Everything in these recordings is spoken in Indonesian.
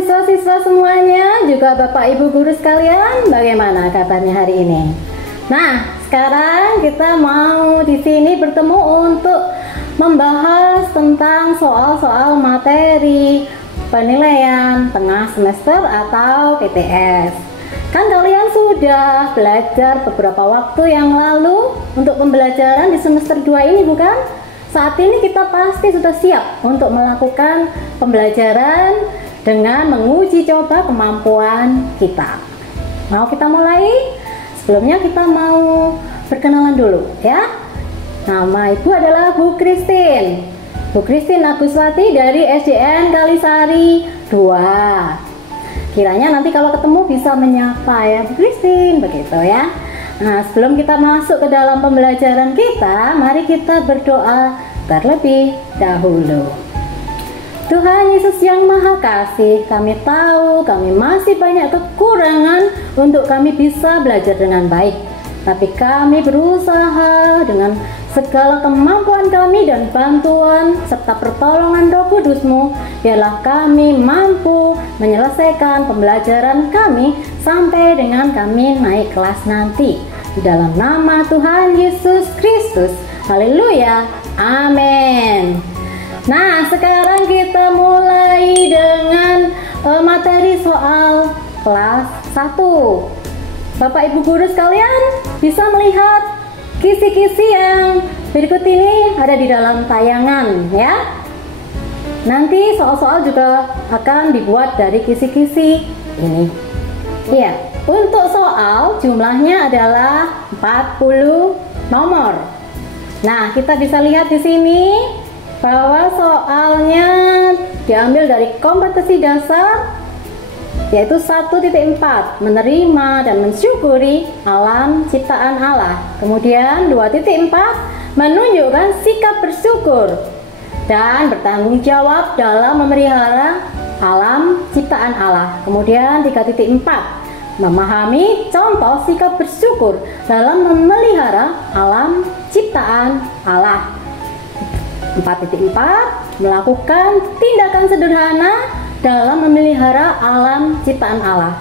siswa-siswa semuanya, juga Bapak Ibu guru sekalian, bagaimana kabarnya hari ini? Nah, sekarang kita mau di sini bertemu untuk membahas tentang soal-soal materi penilaian tengah semester atau PTS. Kan kalian sudah belajar beberapa waktu yang lalu untuk pembelajaran di semester 2 ini, bukan? Saat ini kita pasti sudah siap untuk melakukan pembelajaran dengan menguji coba kemampuan kita. Mau kita mulai? Sebelumnya kita mau perkenalan dulu ya. Nama Ibu adalah Bu Christine. Bu Christine Aguswati dari SDN Kalisari 2. Kiranya nanti kalau ketemu bisa menyapa ya Bu Christine, begitu ya. Nah, sebelum kita masuk ke dalam pembelajaran kita, mari kita berdoa terlebih dahulu. Tuhan Yesus yang Maha Kasih, kami tahu kami masih banyak kekurangan untuk kami bisa belajar dengan baik. Tapi kami berusaha dengan segala kemampuan kami dan bantuan serta pertolongan Roh Kudus-Mu, biarlah kami mampu menyelesaikan pembelajaran kami sampai dengan kami naik kelas nanti. Di dalam nama Tuhan Yesus Kristus. Haleluya. Amin. Nah, sekarang kita mulai dengan materi soal kelas 1. Bapak Ibu guru sekalian bisa melihat kisi-kisi yang berikut ini ada di dalam tayangan ya. Nanti soal-soal juga akan dibuat dari kisi-kisi ini. Iya, untuk soal jumlahnya adalah 40 nomor. Nah, kita bisa lihat di sini bahwa soalnya diambil dari kompetensi dasar, yaitu 1.4 menerima dan mensyukuri alam ciptaan Allah. Kemudian 2.4 menunjukkan sikap bersyukur dan bertanggung jawab dalam memelihara alam ciptaan Allah. Kemudian 3.4 memahami contoh sikap bersyukur dalam memelihara alam ciptaan Allah. 4.4 melakukan tindakan sederhana dalam memelihara alam ciptaan Allah.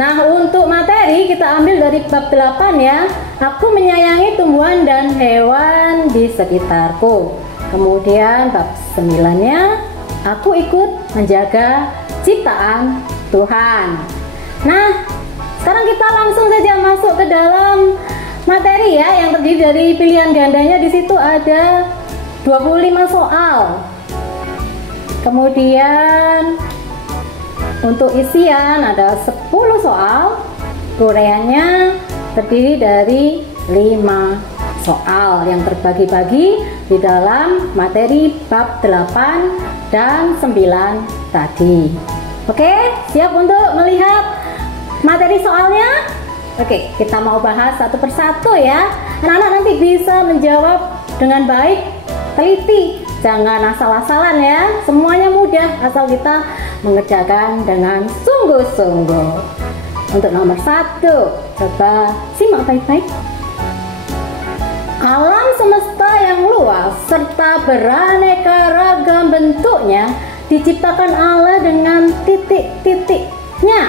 Nah, untuk materi kita ambil dari bab 8 ya. Aku menyayangi tumbuhan dan hewan di sekitarku. Kemudian bab 9-nya, aku ikut menjaga ciptaan Tuhan. Nah, sekarang kita langsung saja masuk ke dalam materi ya, yang terdiri dari pilihan gandanya. Di situ ada 25 soal. Kemudian untuk isian ada 10 soal. Uraiannya terdiri dari 5 soal yang terbagi-bagi di dalam materi bab 8 dan 9 tadi. Oke, siap untuk melihat materi soalnya? Oke, kita mau bahas satu persatu ya. Anak-anak nanti bisa menjawab dengan baik, teliti, jangan asal-asalan ya. Semuanya mudah asal kita mengerjakan dengan sungguh-sungguh. Untuk nomor 1, coba simak baik-baik. Alam semesta yang luas serta beraneka ragam bentuknya diciptakan Allah dengan titik-titiknya.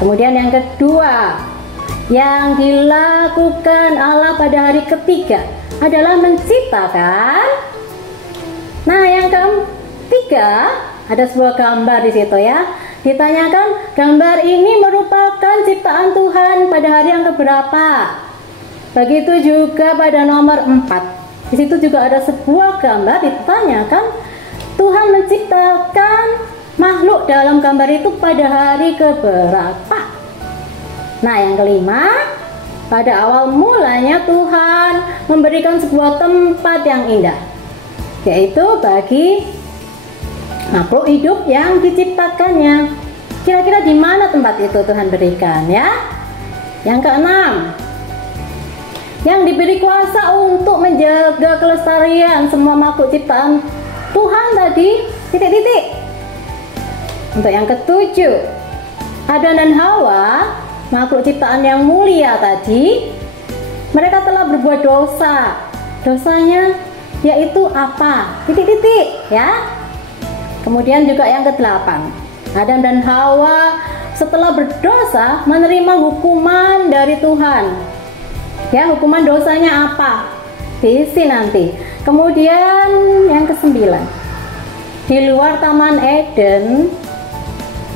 Kemudian yang kedua, yang dilakukan Allah pada hari ketiga adalah menciptakan. Nah, yang ketiga ada sebuah gambar di situ ya. Ditanyakan, gambar ini merupakan ciptaan Tuhan pada hari yang keberapa? Begitu juga pada nomor 4. Di situ juga ada sebuah gambar, ditanyakan Tuhan menciptakan makhluk dalam gambar itu pada hari keberapa? Nah, yang kelima, pada awal mulanya Tuhan memberikan sebuah tempat yang indah, yaitu bagi makhluk hidup yang diciptakannya. Kira-kira di mana tempat itu Tuhan berikan ya? Yang keenam, yang diberi kuasa untuk menjaga kelestarian semua makhluk ciptaan Tuhan tadi, titik-titik. Untuk yang ketujuh, Adam dan Hawa, makhluk ciptaan yang mulia tadi, mereka telah berbuat dosa. Dosanya yaitu apa? Titik-titik ya. Kemudian juga yang ke-8, Adam dan Hawa setelah berdosa menerima hukuman dari Tuhan. Ya, hukuman dosanya apa? Diisi nanti. Kemudian yang ke-9. Di luar Taman Eden,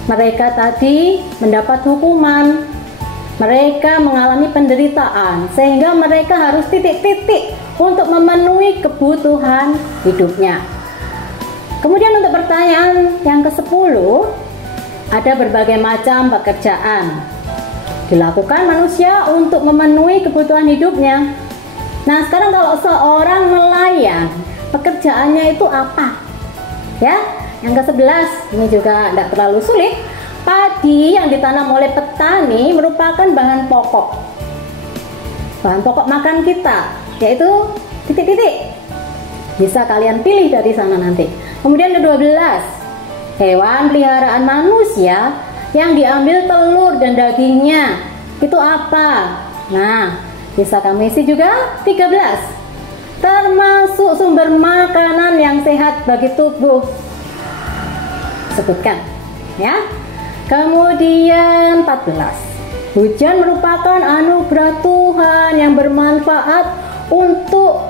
mereka tadi mendapat hukuman. Mereka mengalami penderitaan sehingga mereka harus titik-titik untuk memenuhi kebutuhan hidupnya. Kemudian untuk pertanyaan yang ke-10, ada berbagai macam pekerjaan dilakukan manusia untuk memenuhi kebutuhan hidupnya. Nah, sekarang kalau seorang nelayan, pekerjaannya itu apa? Ya, yang ke-11, ini juga tidak terlalu sulit. Padi yang ditanam oleh petani merupakan bahan pokok. Bahan pokok makan kita, yaitu titik-titik. Bisa kalian pilih dari sana nanti. Kemudian ke-12, hewan peliharaan manusia yang diambil telur dan dagingnya itu apa? Nah, bisa kami isi juga. 13, termasuk sumber makanan yang sehat bagi tubuh. Sebutkan ya. Kemudian 14, hujan merupakan anugerah Tuhan yang bermanfaat untuk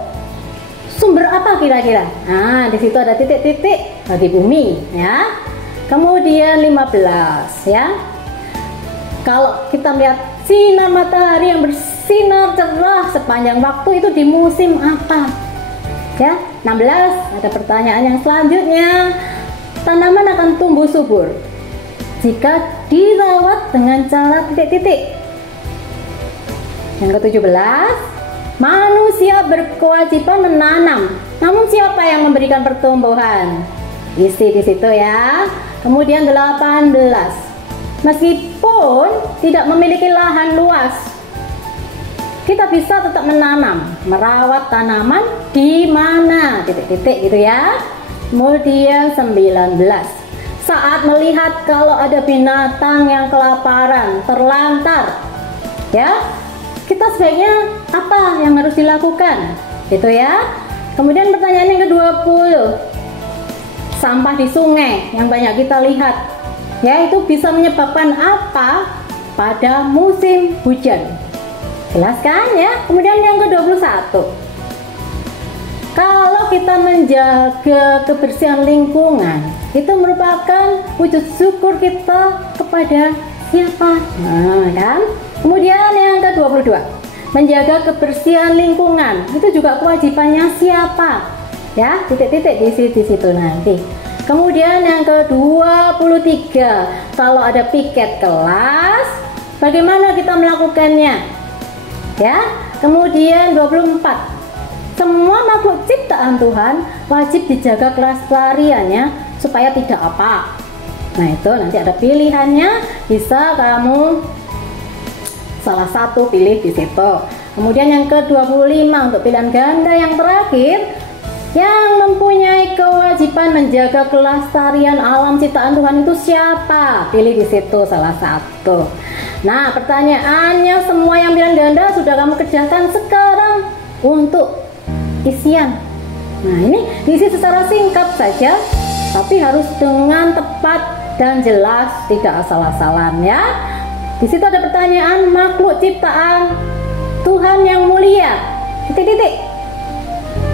sumber apa kira-kira? Nah, di situ ada titik-titik bagi bumi ya. Kemudian 15 ya. Kalau kita melihat sinar matahari yang bersinar cerah sepanjang waktu itu di musim apa? Ya, 16 ada pertanyaan yang selanjutnya. Tanaman akan tumbuh subur jika dirawat dengan cara titik-titik. Yang ke-17, manusia berkewajiban menanam, namun siapa yang memberikan pertumbuhan? Isi di situ ya. Kemudian 18, meskipun tidak memiliki lahan luas, kita bisa tetap menanam, merawat tanaman di mana? Titik-titik gitu ya. Kemudian 19, saat melihat kalau ada binatang yang kelaparan, terlantar, ya, kita sebaiknya apa yang harus dilakukan? Gitu ya. Kemudian pertanyaan yang ke-20, sampah di sungai yang banyak kita lihat, ya, itu bisa menyebabkan apa pada musim hujan? Jelaskan ya. Kemudian yang ke-21, kalau kita menjaga kebersihan lingkungan, itu merupakan wujud syukur kita kepada siapa? Nah, kan? Kemudian yang ke-22, menjaga kebersihan lingkungan itu juga kewajibannya siapa? Ya, titik-titik di situ nanti. Kemudian yang ke-23, kalau ada piket kelas, bagaimana kita melakukannya? Ya. Kemudian 24, semua makhluk ciptaan Tuhan wajib dijaga kelestariannya supaya tidak apa. Nah, itu nanti ada pilihannya, bisa kamu salah satu pilih di situ. Kemudian yang ke-25 untuk pilihan ganda yang terakhir, yang mempunyai kewajiban menjaga kelestarian alam ciptaan Tuhan itu siapa? Pilih di situ salah satu. Nah, pertanyaannya semua yang pilihan ganda sudah kamu kerjakan. Sekarang untuk isian. Nah, ini diisi secara singkat saja, tapi harus dengan tepat dan jelas, tidak asal-asalan ya. Di situ ada pertanyaan makhluk ciptaan Tuhan yang mulia. Titik-titik.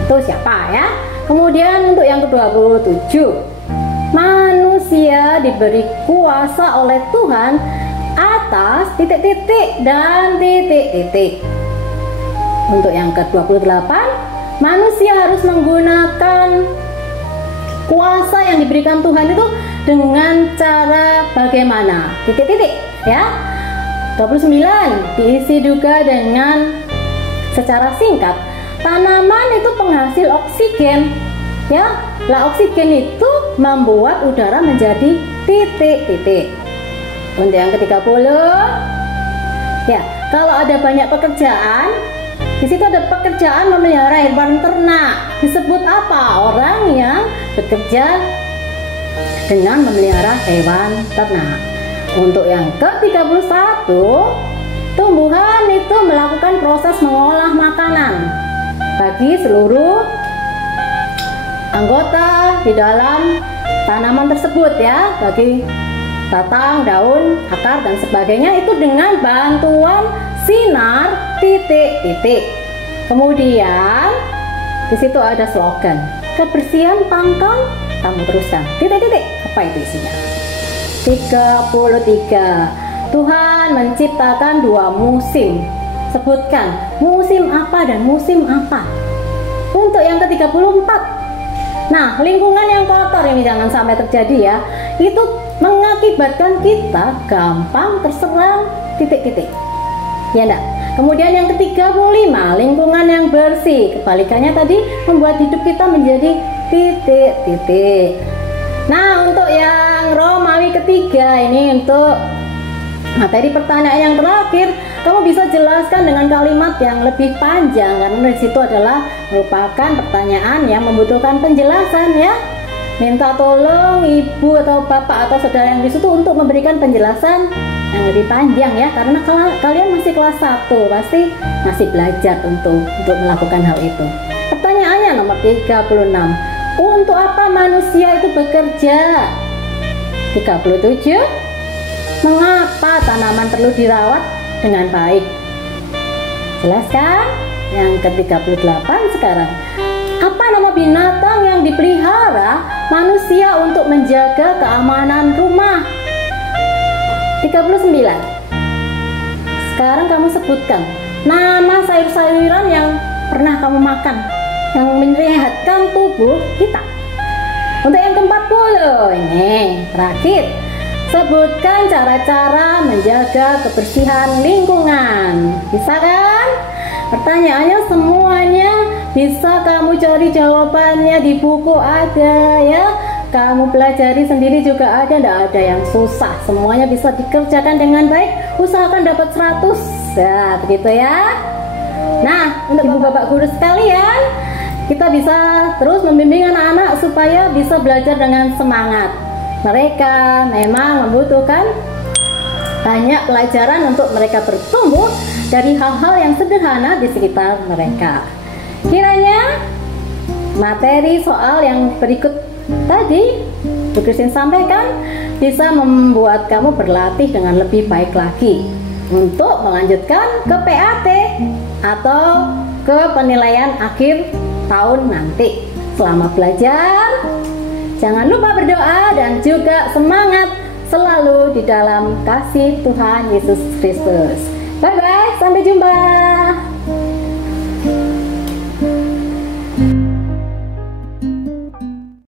Itu siapa ya? Kemudian untuk yang ke-27, manusia diberi kuasa oleh Tuhan atas titik-titik dan titik-titik. Untuk yang ke-28, manusia harus menggunakan kuasa yang diberikan Tuhan itu dengan cara bagaimana? Titik-titik ya. 29 diisi juga dengan secara singkat, tanaman itu penghasil oksigen ya. Lah, oksigen itu membuat udara menjadi titik-titik. Untuk yang ke-30 ya, kalau ada banyak pekerjaan, di situ ada pekerjaan memelihara hewan ternak. Disebut apa? Orang yang bekerja dengan memelihara hewan ternak. Untuk yang ke-31, tumbuhan itu melakukan proses mengolah makanan bagi seluruh anggota di dalam tanaman tersebut ya, bagi batang, daun, akar, dan sebagainya itu dengan bantuan sinar titik-titik. Kemudian di situ ada slogan, kebersihan pangkal kamu teruskan titik-titik. Apa itu isinya? 33. Tuhan menciptakan 2 musim. Sebutkan musim apa dan musim apa. Untuk yang ke-34, nah, lingkungan yang kotor ini jangan sampai terjadi ya. Itu mengakibatkan kita gampang terserang titik-titik. Ya enggak? Kemudian yang ke-35, lingkungan yang bersih. Kebalikannya tadi membuat hidup kita menjadi titik-titik. Nah, untuk yang Romawi ketiga ini untuk materi pertanyaan yang terakhir, kamu bisa jelaskan dengan kalimat yang lebih panjang karena di situ adalah merupakan pertanyaan yang membutuhkan penjelasan ya. Minta tolong ibu atau bapak atau saudara yang di situ untuk memberikan penjelasan yang lebih panjang ya, karena kalian masih kelas 1 pasti masih belajar untuk melakukan hal itu. Pertanyaannya nomor 36. Untuk apa manusia itu bekerja? 37. Mengapa tanaman perlu dirawat dengan baik? Jelaskan. Yang ke-38 sekarang. Apa nama binatang yang dipelihara manusia untuk menjaga keamanan rumah? 39. Sekarang kamu sebutkan nama sayur-sayuran yang pernah kamu makan yang menyehatkan tubuh kita. Untuk yang ke-40 ini terakhir, sebutkan cara-cara menjaga kebersihan lingkungan. Bisa kan? Pertanyaannya semuanya bisa kamu cari jawabannya di buku ada ya. Kamu pelajari sendiri juga ada, tidak ada yang susah. Semuanya bisa dikerjakan dengan baik. Usahakan dapat 100. Nah, begitu ya. Nah, untuk ibu bapak guru sekalian, kita bisa terus membimbing anak-anak supaya bisa belajar dengan semangat. Mereka memang membutuhkan banyak pelajaran untuk mereka bertumbuh dari hal-hal yang sederhana di sekitar mereka. Kiranya materi soal yang berikut tadi Bu Christine sampaikan bisa membuat kamu berlatih dengan lebih baik lagi untuk melanjutkan ke PAT atau ke penilaian akhir tahun nanti. Selamat belajar, jangan lupa berdoa dan juga semangat selalu di dalam kasih Tuhan Yesus Kristus. Bye bye, sampai jumpa.